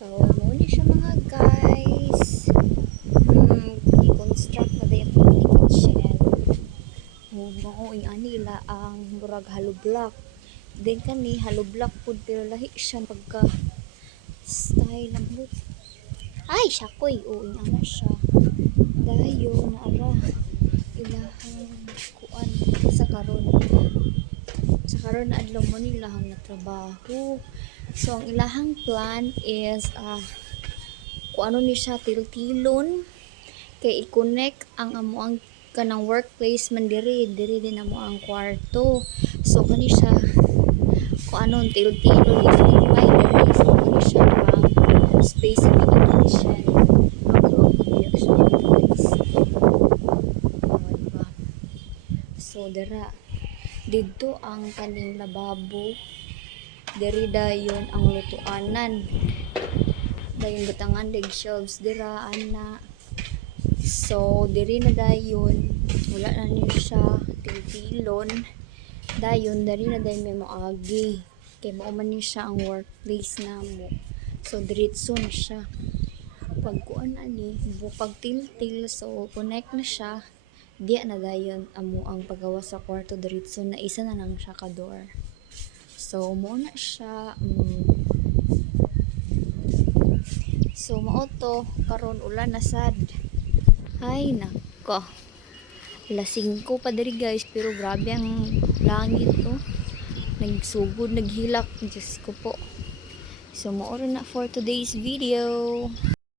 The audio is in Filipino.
So, muna siya mga guys. I-construct na din ang kitchen. Maoing anila ang murag hollow block. Then kani hollow block po pero lahi siya pagka style ng boot. Ay, syakoy. Uing ana siya. Dayo na ara ilahang kuan sa karon. Sa karon na adlaw mo nilahang na trabaho. So, ang ilahang plan is kung ano ni siya tiltilon kay i-connect ang amuang kanang workplace man diri din amo ang kwarto. So, kani siya kung anong tiltilon i-supply diri. So, kani siya ang space sa kitchen. Mag-rock diya siya guys. Diba? So, dira dito ang kaning lababo. Diri dayon ang lutuanan. Dayon butangan dig shelves dira ana. So diri na dayon wala na ni siya tiltilon. Dayon diri na dayon may moagi. Kay mao man ni siya ang workplace namo. So diretso na siya. Pag kuan ani pag tiltil so connect na siya. Diya na dayon amo ang paggawa sa kwarto diretso na isa na lang siya ka door. So, muna siya. So, mauto. Karon ulan na sad. Ay, nako. Lasing ko pa diri guys. Pero grabe ang langit to. Nagsugod, naghilak. Diyos ko po. So, mauro na for today's video.